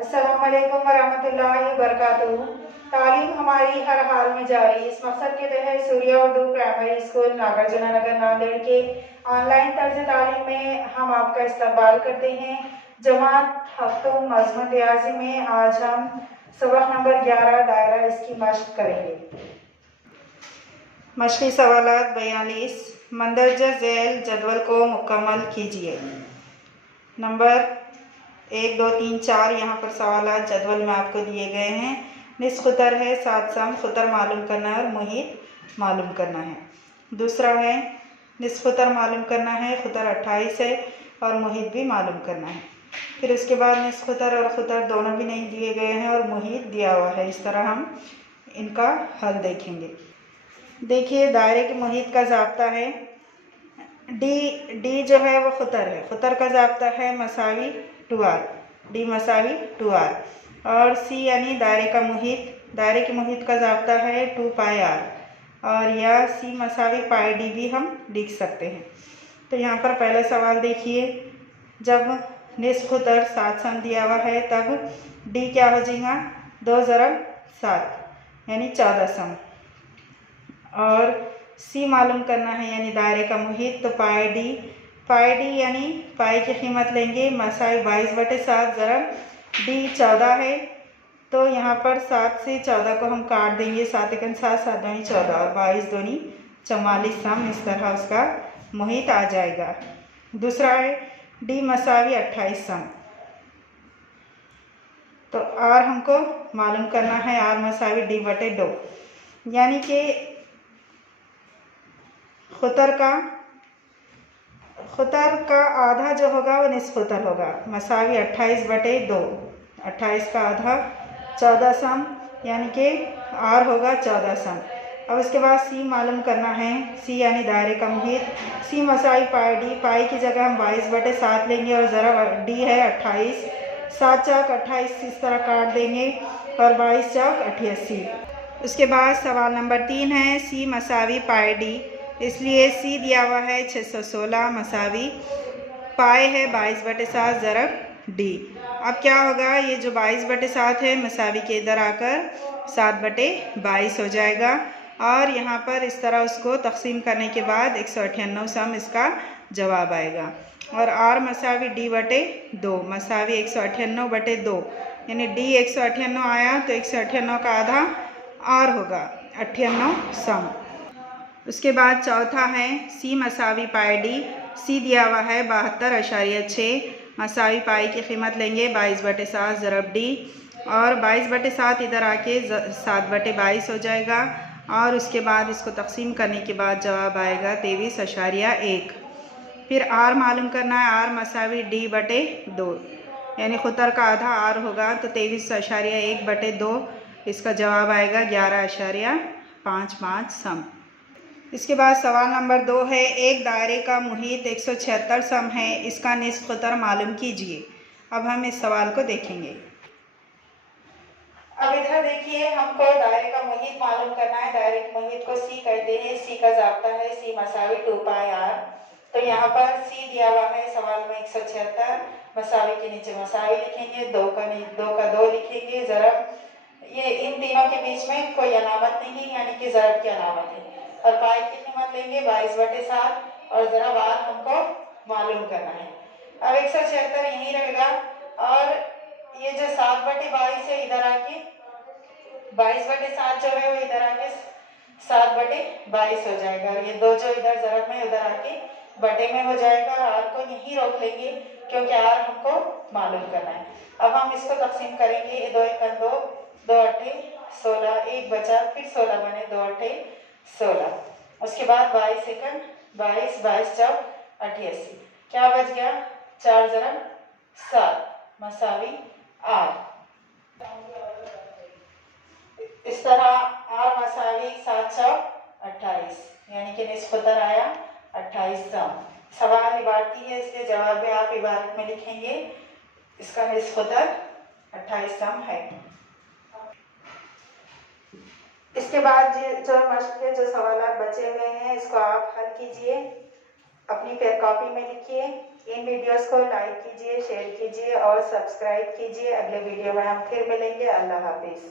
अस्सलामुअलैकुम वरहमतुल्लाहि वबरकातुहू। तालीम हमारी हर हाल में जारी। इस मकसद के तहत सूर्या उर्दू प्राइमरी स्कूल नागार्जुना नगर नांदेड़ के ऑनलाइन तर्ज तालीम में हम आपका इस्तकबाल करते हैं। जमात हफ्तों मज़मून रियाजी में आज हम सबक नंबर 11 दायरा इसकी मश्क करेंगे। मश्क़ी सवालात 42। मंदरजा झैल जदवल को मुकम्मल कीजिए। नंबर 1, 2, 3, 4 यहाँ पर सवालात जदवल में आपको दिए गए हैं। निस्फ़ ख़ुतर है, 7 सम ख़ुतर मालूम करना है और मुहीत मालूम करना है। दूसरा है निस्फ़ ख़ुतर मालूम करना है, ख़ुतर 28 है और मुहीत भी मालूम करना है। फिर उसके बाद निस्फ़ ख़ुतर और ख़ुतर दोनों भी नहीं दिए गए हैं और मुहीत दिया हुआ है। इस तरह हम इनका हल देखेंगे। देखिए, दायरे के मुहीत का ज़ाब्ता है डी जो है वो ख़ुतर है। ख़ुतर का ज़ाब्ता है मसावी 2r, डी मसावी 2r। और सी यानी दायरे का मुहीत, दायरे के मुहीत का ज़ाब्ता है 2πr और या सी मसावी πd भी हम लिख सकते हैं। तो यहाँ पर पहला सवाल देखिए, जब निस्फ़ ख़ुतर 7 सम दिया हुआ है तब डी क्या हो जाएगा 2 ज़रब 7 यानी 14 सम। और सी मालूम करना है यानी दायरे का मुहीत, तो πd यानी पाई की कीमत लेंगे मसाई 22/7 ज़रब डी 14 है। तो यहाँ पर 7 से 14 को हम काट देंगे, 7 एकन 7, 7 दूनी 14 और 22 दूनी 44 सम। इस तरह उसका मुहीत आ जाएगा। दूसरा है डी मसावी 28 सम। तो आर हमको मालूम करना है, आर मसावी d/2 यानी कि ख़ुतर का आधा जो होगा वो निस्फ़ ख़ुतर होगा। मसावी 28/2, 28 का आधा 14 सम यानी कि आर होगा 14 सम। अब उसके बाद सी मालूम करना है, सी यानी दायरे का मुहीत। सी मसावी πd, पाई की जगह हम 22/7 लेंगे और ज़रा डी है 28, 7 चौक 28 इस तरह काट देंगे और 22 चौक 88। उसके बाद सवाल नंबर 3 है सी मसावी πd, इसलिए सी दिया हुआ है 616 मसावी पाए है 22/7 ज़रब डी। अब क्या होगा, ये जो 22/7 है मसावी के इधर आकर 7/22 हो जाएगा और यहाँ पर इस तरह उसको तकसीम करने के बाद 198 सम इसका जवाब आएगा। और आर मसावी d/2 मसावी 198/2 यानी डी 198 आया तो 198 का आधा आर होगा 98 सम। उसके बाद चौथा है सी मसावी πd, सी दिया हुआ है 72.6 मसावी पाई की कीमत लेंगे 22/7 ज़रब डी और 22/7 इधर आके 7/22 हो जाएगा और उसके बाद इसको तकसीम करने के बाद जवाब आएगा 23.1। फिर आर मालूम करना है, आर मसावी d/2 यानी ख़ुतर का आधा आर होगा तो 23.1/2 इसका जवाब आएगा 11.55 सम। इसके बाद सवाल नंबर 2 है एक दायरे का मुहीत 176 सम है, इसका निस्फ़ ख़ुतर मालूम कीजिए। अब हम इस सवाल को देखेंगे। अब इधर देखिए, हमको दायरे का मुहीत मालूम करना है। दायरे के मुहीत को सी कहते हैं। सी का ज़ाब्ता है सी मसावी 2πr। तो यहाँ पर सी दिया हुआ है सवाल में 176, मसावी के नीचे मसावी लिखेंगे, 2 का 2 लिखेंगे, ज़रब ये इन तीनों के बीच में कोई अलामत नहीं है यानी कि ज़रब की अलामत है और पाई की कीमत लेंगे 22/7 और ज़रा बार हमको मालूम करना है। अब 176 यहीं रहेगा और ये जो 7/22 है इधर आके 22/7 जो है वो इधर आके 7/22 हो जाएगा और ये 2 जो इधर ज़रब में उधर आके बटे में हो जाएगा और आर को यहीं रोक लेंगे क्योंकि आर हमको मालूम करना है। अब हम इसको तकसीम करेंगे, ये 2 एकन 2, 2 अट्ठे 16, 1 बचा, फिर 16 बने, 2 अट्ठे 16। उसके बाद 22 एकन 22, 22 चौक 88, क्या बच गया 4 ज़रब 7 मसावी आर। इस तरह आर मसावी 7 चौक 28 यानी कि निस्फ़ ख़ुतर आया 28 सम। सवाल इबारती है, इसके जवाब में आप इबारत में लिखेंगे इसका निस्फ़ ख़ुतर 28 सम है। इसके बाद जो मश्क़ के जो सवाल बचे हुए हैं इसको आप हल कीजिए, अपनी कॉपी में लिखिए। इन वीडियोस को लाइक कीजिए, शेयर कीजिए और सब्सक्राइब कीजिए। अगले वीडियो में हम फिर मिलेंगे। अल्लाह हाफिज़।